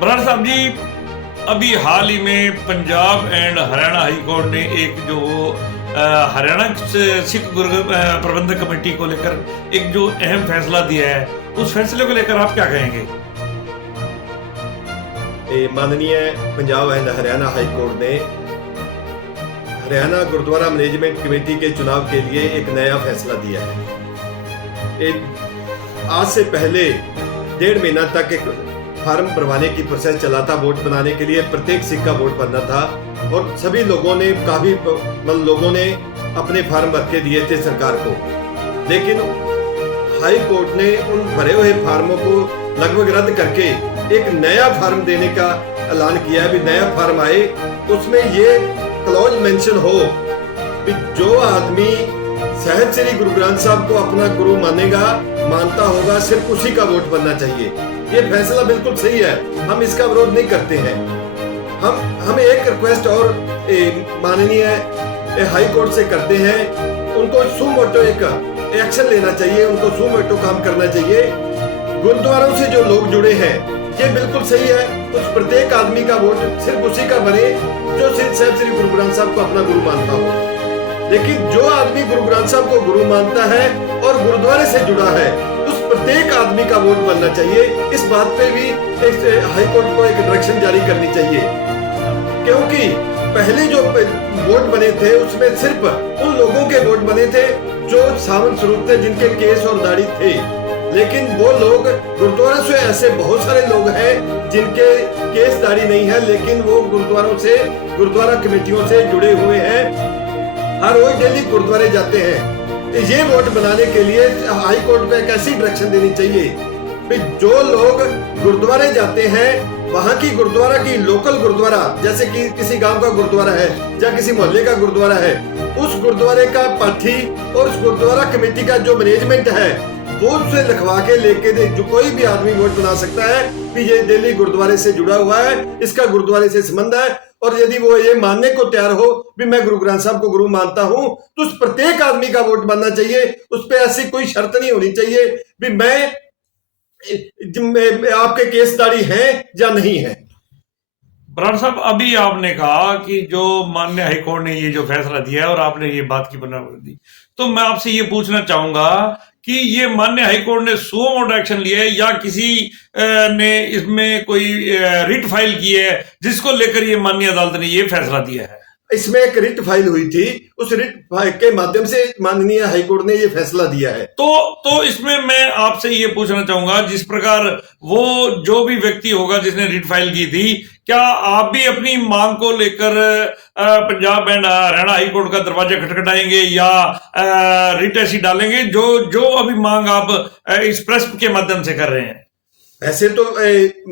बराड़ साहब जी, अभी हाल ही में Punjab and Haryana high court ने एक जो हरियाणा सिख प्रबंधक कमेटी को लेकर एक जो अहम फैसला दिया है, उस फैसले को लेकर आप क्या कहेंगे? माननीय Punjab and Haryana high court ने हरियाणा गुरुद्वारा मैनेजमेंट कमेटी के चुनाव के लिए एक नया फैसला दिया है। आज से पहले 1.5 महीना तक एक फार्म भरवाने की प्रोसेस चला था। वोट बनाने के लिए प्रत्येक सिख का वोट बनना था और सभी लोगों ने लोगों ने अपने फार्म भर के दिए थे सरकार को। लेकिन हाई कोर्ट ने उन भरे हुए फार्मों को लगभग रद्द करके एक नया फार्म देने का ऐलान किया है। भी नया फार्म आए, उसमें ये क्लॉज मेंशन हो कि जो आदमी साहिब श्री गुरु ग्रंथ साहब को अपना गुरु मानता होगा, सिर्फ उसी का वोट बनना चाहिए। ये फैसला बिल्कुल सही है, हम इसका विरोध नहीं करते हैं। हम एक रिक्वेस्ट और माननीय हाई कोर्ट से करते हैं, उनको सुमोटो एक एक्शन लेना चाहिए, उनको सुमोटो काम करना चाहिए। गुरुद्वारों से जो लोग जुड़े हैं, ये बिल्कुल सही है, उस प्रत्येक आदमी का वोट सिर्फ उसी का बने जो साहिब श्री गुरु ग्रंथ साहब को अपना गुरु मानता हो। लेकिन जो आदमी गुरु ग्रंथ साहब को गुरु मानता है और गुरुद्वारे से जुड़ा है, उस प्रत्येक आदमी का वोट बनना चाहिए। इस बात पे भी एक हाई कोर्ट को एक डायरेक्शन जारी करनी चाहिए, क्योंकि पहले जो वोट बने थे उसमें सिर्फ उन लोगों के वोट बने थे जो सावंत स्वरूप थे, जिनके केस और दाढ़ी थे। लेकिन वो लोग गुरुद्वारों से ऐसे बहुत सारे लोग हैं जिनके केस दाढ़ी नहीं है, लेकिन वो गुरुद्वारों से गुरुद्वारा कमेटियों से जुड़े हुए हैं, हर रोज डेली गुरुद्वारे जाते हैं। ये वोट बनाने के लिए हाई कोर्ट को एक ऐसी डायरेक्शन देनी चाहिए कि जो लोग गुरुद्वारे जाते हैं, वहां की गुरुद्वारा की लोकल गुरुद्वारा, जैसे कि किसी गांव का गुरुद्वारा है या किसी मोहल्ले का गुरुद्वारा है, उस गुरुद्वारे का पाठी और उस गुरुद्वारा कमेटी का जो मैनेजमेंट है, वो उससे लिखवा के लेके दे। जो कोई भी आदमी वोट बना सकता है कि ये दिल्ली गुरुद्वारे से जुड़ा हुआ है, इसका गुरुद्वारे से संबंध है। और यदि वो ये मानने को तैयार हो भी मैं गुरु ग्रंथ साहब को गुरु मानता हूं, तो उस प्रत्येक आदमी का वोट बनना चाहिए। उस पर ऐसी कोई शर्त नहीं होनी चाहिए भी मैं आपके केस दाढ़ी है या नहीं है। बराड़ साहब, अभी आपने कहा कि जो माननीय हाईकोर्ट ने ये जो फैसला दिया है और आपने ये बात की बनावट दी, तो मैं आपसे ये पूछना चाहूंगा कि ये माननीय हाईकोर्ट ने सुओ मोटो एक्शन लिया है या किसी ने इसमें कोई रिट फाइल की है जिसको लेकर ये माननीय अदालत ने ये फैसला दिया है? इसमें एक रिट फाइल हुई थी, उस रिट के माध्यम से माननीय हाईकोर्ट ने ये फैसला दिया है। तो इसमें मैं आपसे ये पूछना चाहूंगा, जिस प्रकार वो जो भी व्यक्ति होगा जिसने रिट फाइल की थी, क्या आप भी अपनी मांग को लेकर Punjab and Haryana high court का दरवाजा खटखटाएंगे या रिट ऐसी डालेंगे जो अभी मांग आप इस प्रेस के माध्यम से कर रहे हैं? ऐसे तो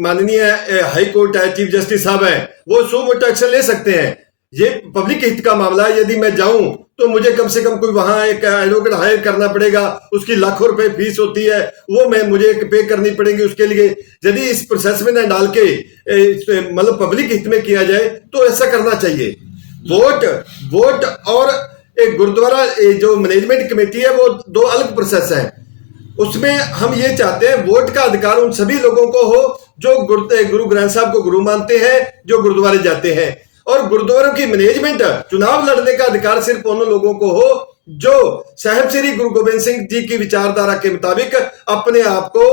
माननीय हाई कोर्ट है, चीफ जस्टिस साहब है, वो सो मोटो एक्शन ले सकते हैं। ये पब्लिक हित का मामला है। यदि मैं जाऊं तो मुझे कम से कम कोई वहां एक एडवोकेट हायर करना पड़ेगा, उसकी लाखों रुपए फीस होती है, वो मुझे पे करनी पड़ेगी उसके लिए। यदि इस प्रोसेस में न डाल के मतलब पब्लिक हित में किया जाए तो ऐसा करना चाहिए। वोट और एक गुरुद्वारा जो मैनेजमेंट कमेटी है, वो दो अलग प्रोसेस है। उसमें हम ये चाहते हैं वोट का अधिकार उन सभी लोगों को हो जो गुरु ग्रंथ साहब को गुरु मानते हैं, जो गुरुद्वारे जाते हैं। और गुरुद्वारों की मैनेजमेंट, चुनाव लड़ने का अधिकार सिर्फ उन लोगों को हो जो साहिब श्री गुरु गोबिंद सिंह जी की विचारधारा के मुताबिक अपने आप को,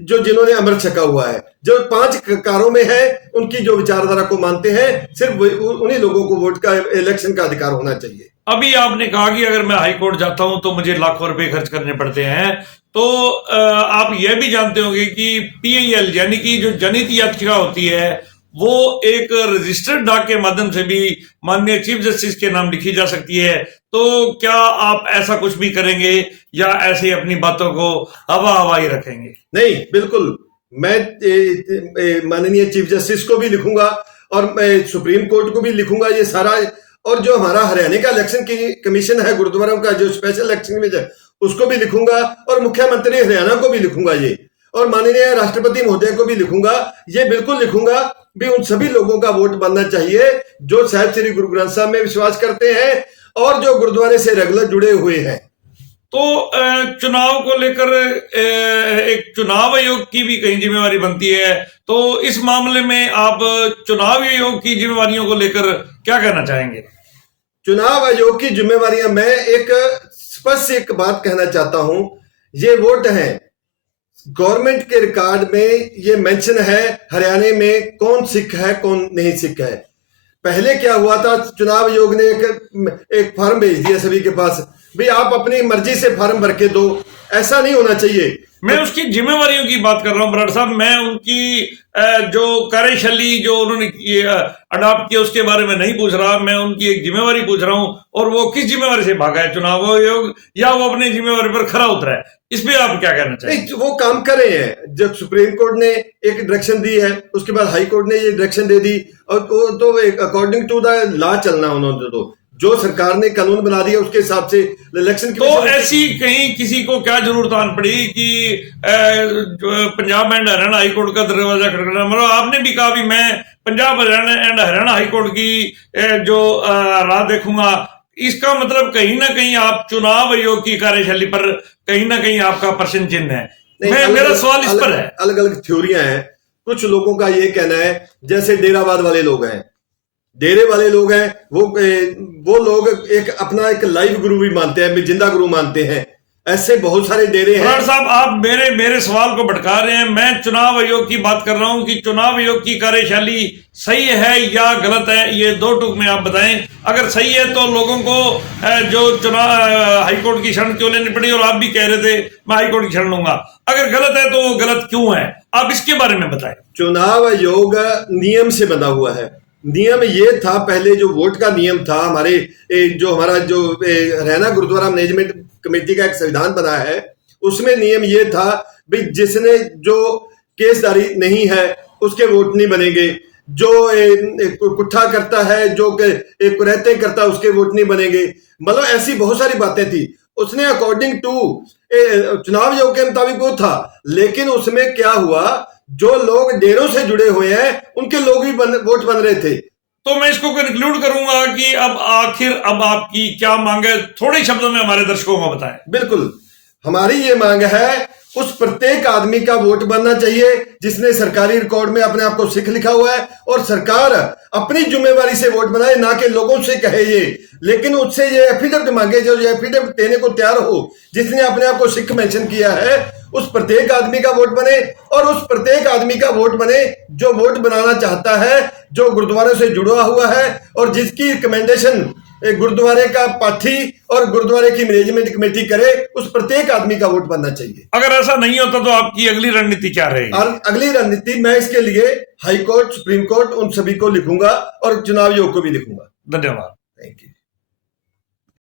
जिन्होंने अमृत छका हुआ है, जो 5 कारों में है, उनकी जो विचारधारा को मानते हैं, सिर्फ उन्हीं लोगों को वोट का, इलेक्शन का अधिकार होना चाहिए। अभी आपने कहा कि अगर मैं हाई कोर्ट जाता हूं तो मुझे लाखों रुपए खर्च करने पड़ते हैं, तो आप यह भी जानते होंगे कि PIL यानी कि जो जनहित याचिका होती है, वो एक रजिस्टर्ड डाक के माध्यम से भी माननीय चीफ जस्टिस के नाम लिखी जा सकती है। तो क्या आप ऐसा कुछ भी करेंगे या ऐसे ही अपनी बातों को हवा ही रखेंगे? नहीं, बिल्कुल। मैं माननीय चीफ जस्टिस को भी लिखूंगा और मैं सुप्रीम कोर्ट को भी लिखूंगा ये सारा। और जो हमारा हरियाणा का इलेक्शन की कमीशन है गुरुद्वारों का, जो स्पेशल इलेक्शन कमीशन, उसको भी लिखूंगा और मुख्यमंत्री हरियाणा को भी लिखूंगा ये, और माननीय राष्ट्रपति महोदय को भी लिखूंगा। ये बिल्कुल लिखूंगा भी उन सभी लोगों का वोट बनना चाहिए जो साहिब श्री गुरु ग्रंथ साहब में विश्वास करते हैं और जो गुरुद्वारे से रेगुलर जुड़े हुए हैं। तो चुनाव को लेकर एक चुनाव आयोग की भी कहीं जिम्मेवारी बनती है, तो इस मामले में आप चुनाव आयोग की जिम्मेवारियों को लेकर क्या कहना चाहेंगे? चुनाव आयोग की जिम्मेवारियां, मैं एक स्पष्ट एक बात कहना चाहता हूं, ये वोट हैं, गवर्नमेंट के रिकॉर्ड में ये मेंशन है हरियाणा में कौन सिख है कौन नहीं सिख है। पहले क्या हुआ था, चुनाव आयोग ने एक फॉर्म भेज दिया सभी के पास, भाई आप अपनी मर्जी से फॉर्म भर के दो, ऐसा नहीं होना चाहिए। मैं उसकी जिम्मेवारियों की बात कर रहा हूं बराड़ साहब, मैं उनकी जो कार्यशैली जो उन्होंने अडॉप्ट किया उसके बारे में नहीं पूछ रहा, मैं उनकी एक जिम्मेवारी पूछ रहा हूं, और वो किस जिम्मेवारी से भागा है, चुनाव आयोग या वो अपनी जिम्मेवारी पर खरा उतरा है? इस पे आप क्या कहना चाहिए? वो काम कर रहे हैं, जब सुप्रीम कोर्ट ने एक डायरेक्शन दी है, उसके बाद हाई कोर्ट ने ये डायरेक्शन दे दी, और वो तो अकॉर्डिंग टू द लॉ चलना, उन्होंने तो जो सरकार ने कानून बना दिया उसके हिसाब से इलेक्शन की। तो ऐसी कहीं किसी को क्या जरूरत आन पड़ी कि Punjab and Haryana high court का दरवाजा खटखटाना? मतलब आपने भी कहा भी मैं पंजाब हरियाणा हाई कोर्ट की जो राह देखूंगा, इसका मतलब कहीं ना कहीं आप चुनाव आयोग की कार्यशैली पर कहीं ना कहीं आपका प्रश्न चिन्ह है। मेरा सवाल इस पर है। अलग अलग थ्योरियां हैं। कुछ लोगों का ये कहना है, जैसे डेरावाद वाले लोग हैं, डेरे वाले लोग हैं, वो लोग एक अपना एक लाइव गुरु भी मानते हैं, जिंदा गुरु मानते हैं। ऐसे बहुत सारे डेरे हैं। बराड़ साहब, आप मेरे सवाल को भटका रहे हैं। मैं चुनाव आयोग की बात कर रहा हूं कि चुनाव आयोग की कार्यशैली सही है या गलत है, ये दो टूक में आप बताएं। अगर सही है तो लोगों को जो चुनाव हाईकोर्ट की शरण क्यों लेनी पड़ी, और आप भी कह रहे थे मैं हाईकोर्ट की शरण लूंगा, अगर गलत है तो वो गलत क्यों है, आप इसके बारे में बताएं। चुनाव आयोग नियम से बना हुआ है। नियम ये था, पहले जो वोट का नियम था, हमारा जो हरियाणा गुरुद्वारा मैनेजमेंट कमेटी का एक संविधान बना है, उसमें नियम ये था भाई जिसने जो केसदारी नहीं है उसके वोट नहीं बनेंगे, जो कुट्ठा करता है, जो कुरैते करता है उसके वोट नहीं बनेंगे। मतलब ऐसी बहुत सारी बातें थी। उसने अकॉर्डिंग टू चुनाव आयोग के मुताबिक वो था, लेकिन उसमें क्या हुआ, जो लोग डेरों से जुड़े हुए हैं उनके लोग भी वोट बन रहे थे। तो मैं इसको कंक्लूड करूंगा कि अब आखिर अब आपकी क्या मांग है, थोड़े शब्दों में हमारे दर्शकों को बताएं। बिल्कुल, हमारी ये मांग है, उस प्रत्येक आदमी का वोट बनना चाहिए जिसने सरकारी रिकॉर्ड में अपने आप को सिख लिखा हुआ है, और सरकार अपनी जिम्मेवारी से वोट बनाए, ना कि लोगों से कहे ये। लेकिन उससे ये एफिडेविट मांगे, जो एफिडेविट देने को तैयार हो, जिसने अपने आप को सिख मेंशन किया है, उस प्रत्येक आदमी का वोट बने, और उस प्रत्येक आदमी का वोट बने जो वोट बनाना चाहता है, जो गुरुद्वारे से जुड़ा हुआ है, और जिसकी रिकमेंडेशन गुरुद्वारे का पाठी और गुरुद्वारे की मैनेजमेंट कमेटी करे, उस प्रत्येक आदमी का वोट बनना चाहिए। अगर ऐसा नहीं होता तो आपकी अगली रणनीति क्या रहेगी? और अगली रणनीति, मैं इसके लिए हाई कोर्ट, सुप्रीम कोर्ट, उन सभी को लिखूंगा और चुनाव आयोग को भी लिखूंगा। धन्यवाद। Thank you.